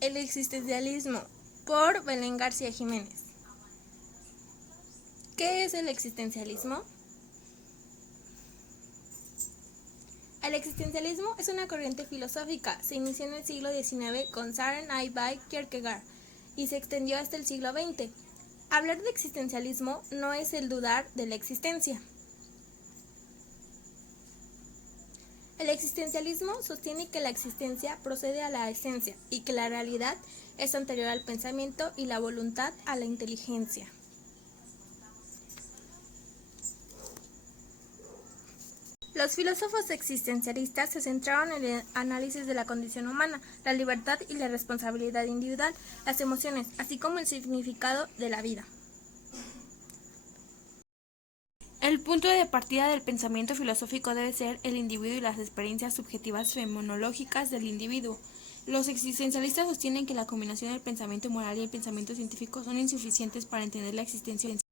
El existencialismo, por Belén García Jiménez. ¿Qué es el existencialismo? El existencialismo es una corriente filosófica. Se inició en el siglo XIX con Søren Kierkegaard Kierkegaard y se extendió hasta el siglo XX. Hablar de existencialismo no es el dudar de la existencia. El existencialismo sostiene que la existencia procede a la esencia y que la realidad es anterior al pensamiento y la voluntad a la inteligencia. Los filósofos existencialistas se centraron en el análisis de la condición humana, la libertad y la responsabilidad individual, las emociones, así como el significado de la vida. El punto de partida del pensamiento filosófico debe ser el individuo y las experiencias subjetivas fenomenológicas del individuo. Los existencialistas sostienen que la combinación del pensamiento moral y el pensamiento científico son insuficientes para entender la existencia en sí.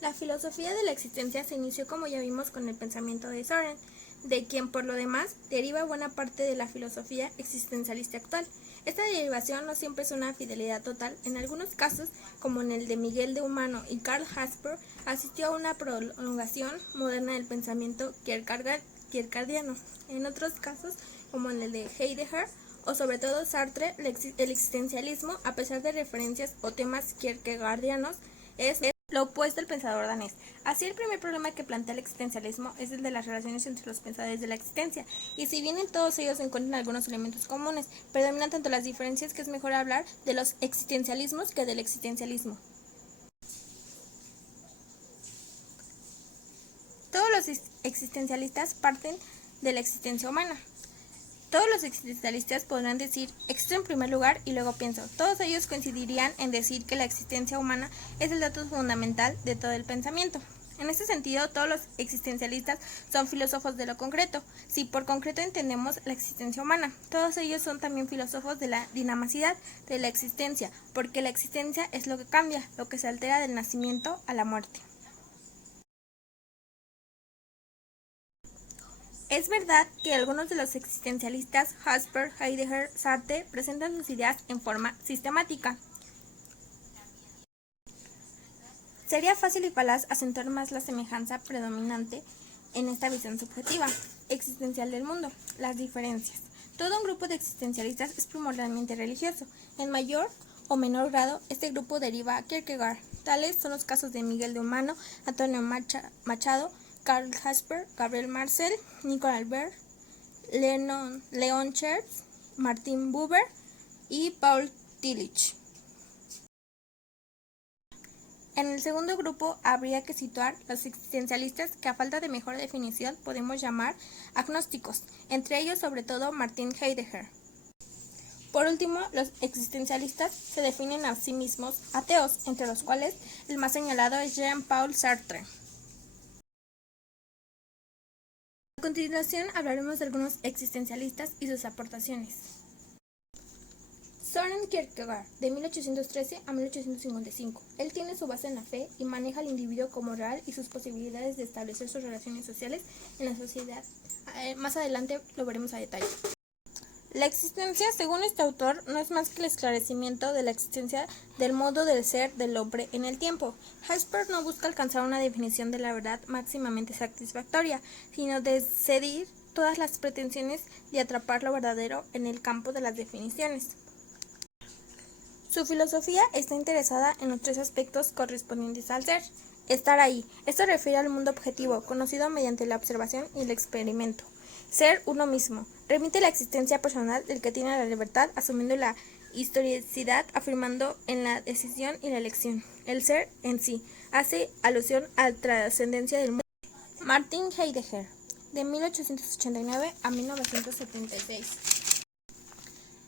La filosofía de la existencia se inició, como ya vimos, con el pensamiento de Søren, de quien por lo demás deriva buena parte de la filosofía existencialista actual. Esta derivación no siempre es una fidelidad total. En algunos casos, como en el de Miguel de Unamuno y Karl Jasper, asistió a una prolongación moderna del pensamiento kierkegaardiano. En otros casos, como en el de Heidegger o sobre todo Sartre, el existencialismo, a pesar de referencias o temas kierkegaardianos, es lo opuesto al pensador danés. Así, el primer problema que plantea el existencialismo es el de las relaciones entre los pensadores de la existencia, y si bien en todos ellos se encuentran algunos elementos comunes, predominan tanto las diferencias que es mejor hablar de los existencialismos que del existencialismo. Todos los existencialistas parten de la existencia humana. Todos los existencialistas podrán decir existo en primer lugar y luego pienso. Todos ellos coincidirían en decir que la existencia humana es el dato fundamental de todo el pensamiento. En este sentido, todos los existencialistas son filósofos de lo concreto. Si por concreto entendemos la existencia humana, todos ellos son también filósofos de la dinamicidad de la existencia, porque la existencia es lo que cambia, lo que se altera del nacimiento a la muerte. Es verdad que algunos de los existencialistas, Jasper, Heidegger, Sartre, presentan sus ideas en forma sistemática. Sería fácil y falaz acentuar más la semejanza predominante en esta visión subjetiva, existencial del mundo, las diferencias. Todo un grupo de existencialistas es primordialmente religioso. En mayor o menor grado, este grupo deriva a Kierkegaard. Tales son los casos de Miguel de Unamuno, Antonio Machado, Karl Jasper, Gabriel Marcel, Nicolas Albert, Leon Schertz, Martin Buber y Paul Tillich. En el segundo grupo habría que situar los existencialistas que a falta de mejor definición podemos llamar agnósticos, entre ellos sobre todo Martin Heidegger. Por último, los existencialistas se definen a sí mismos ateos, entre los cuales el más señalado es Jean-Paul Sartre. A continuación hablaremos de algunos existencialistas y sus aportaciones. Søren Kierkegaard, de 1813 a 1855. Él tiene su base en la fe y maneja al individuo como real y sus posibilidades de establecer sus relaciones sociales en la sociedad. Más adelante lo veremos a detalle. La existencia, según este autor, no es más que el esclarecimiento de la existencia del modo de ser del hombre en el tiempo. Jasper no busca alcanzar una definición de la verdad máximamente satisfactoria, sino de ceder todas las pretensiones de atrapar lo verdadero en el campo de las definiciones. Su filosofía está interesada en los tres aspectos correspondientes al ser. Estar ahí. Esto refiere al mundo objetivo, conocido mediante la observación y el experimento. Ser uno mismo. Remite a la existencia personal del que tiene la libertad, asumiendo la historicidad, afirmando en la decisión y la elección. El ser en sí hace alusión a la trascendencia del mundo. Martin Heidegger, de 1889 a 1976.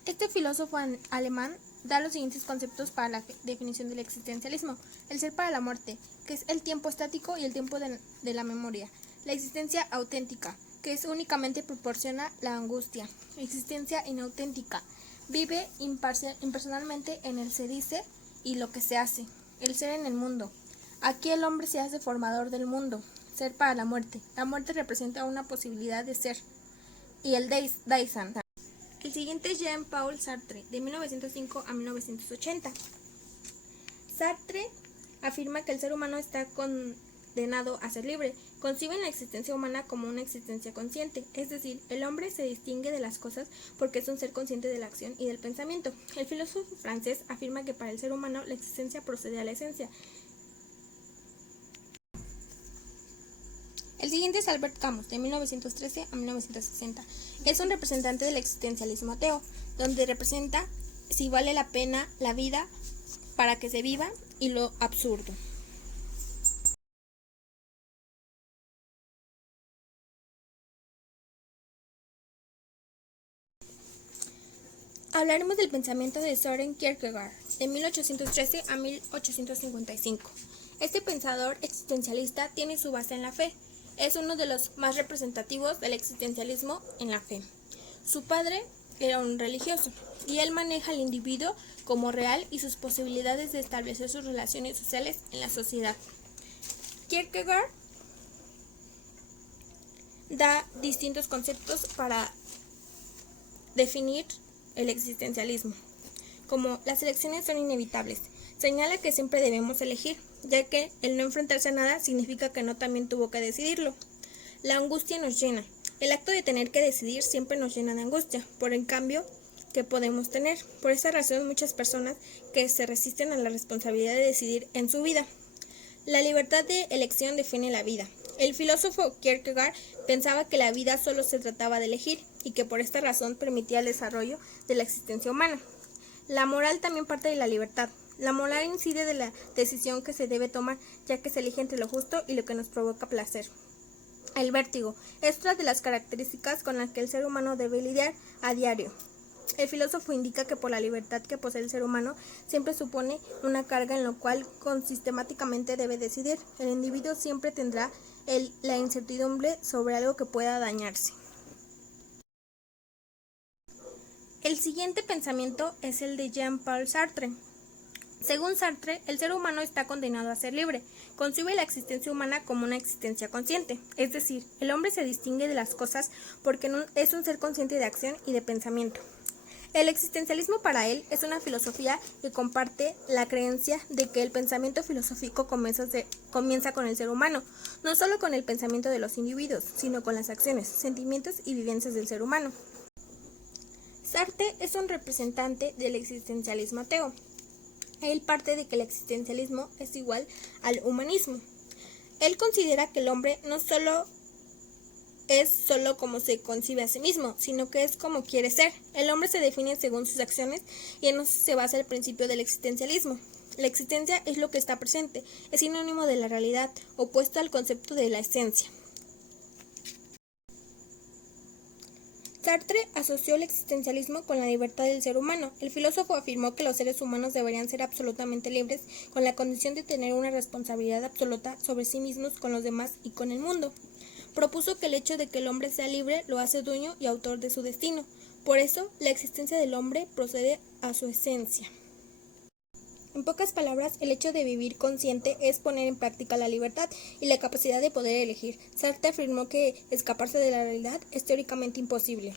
Este filósofo alemán da los siguientes conceptos para la definición del existencialismo. El ser para la muerte, que es el tiempo estático y el tiempo de la memoria. La existencia auténtica, que es únicamente proporciona la angustia. Existencia inauténtica, vive impersonalmente en el se dice y lo que se hace. El ser en el mundo. Aquí el hombre se hace formador del mundo. Ser para la muerte. La muerte representa una posibilidad de ser. Y el Dasein. El siguiente es Jean-Paul Sartre, de 1905 a 1980. Sartre afirma que el ser humano está condenado a ser libre. Conciben la existencia humana como una existencia consciente, es decir, el hombre se distingue de las cosas porque es un ser consciente de la acción y del pensamiento. El filósofo francés afirma que para el ser humano la existencia procede a la esencia. El siguiente es Albert Camus, de 1913 a 1960. Es un representante del existencialismo ateo, donde representa si vale la pena la vida para que se viva y lo absurdo. Hablaremos del pensamiento de Søren Kierkegaard, de 1813 a 1855. Este pensador existencialista tiene su base en la fe. Es uno de los más representativos del existencialismo en la fe. Su padre era un religioso, y él maneja al individuo como real y sus posibilidades de establecer sus relaciones sociales en la sociedad. Kierkegaard da distintos conceptos para definir el existencialismo, como las elecciones son inevitables. Señala que siempre debemos elegir, ya que el no enfrentarse a nada significa que no también tuvo que decidirlo. La angustia nos llena. El acto de tener que decidir siempre nos llena de angustia, por el cambio que podemos tener. Por esa razón, muchas personas que se resisten a la responsabilidad de decidir en su vida. La libertad de elección define la vida. El filósofo Kierkegaard pensaba que la vida solo se trataba de elegir y que por esta razón permitía el desarrollo de la existencia humana. La moral también parte de la libertad. La moral incide de la decisión que se debe tomar, ya que se elige entre lo justo y lo que nos provoca placer. El vértigo es otra de las características con las que el ser humano debe lidiar a diario. El filósofo indica que por la libertad que posee el ser humano siempre supone una carga en la cual sistemáticamente debe decidir. El individuo siempre tendrá la incertidumbre sobre algo que pueda dañarse. El siguiente pensamiento es el de Jean-Paul Sartre. Según Sartre, el ser humano está condenado a ser libre. Concibe la existencia humana como una existencia consciente, es decir, el hombre se distingue de las cosas porque es un ser consciente de acción y de pensamiento. El existencialismo para él es una filosofía que comparte la creencia de que el pensamiento filosófico comienza con el ser humano, no solo con el pensamiento de los individuos, sino con las acciones, sentimientos y vivencias del ser humano. Sartre es un representante del existencialismo ateo. Él parte de que el existencialismo es igual al humanismo. Él considera que el hombre no solo es solo como se concibe a sí mismo, sino que es como quiere ser. El hombre se define según sus acciones y en eso se basa el principio del existencialismo. La existencia es lo que está presente, es sinónimo de la realidad, opuesto al concepto de la esencia. Sartre asoció el existencialismo con la libertad del ser humano. El filósofo afirmó que los seres humanos deberían ser absolutamente libres, con la condición de tener una responsabilidad absoluta sobre sí mismos, con los demás y con el mundo. Propuso que el hecho de que el hombre sea libre lo hace dueño y autor de su destino. Por eso, la existencia del hombre procede a su esencia. En pocas palabras, el hecho de vivir consciente es poner en práctica la libertad y la capacidad de poder elegir. Sartre afirmó que escaparse de la realidad es teóricamente imposible.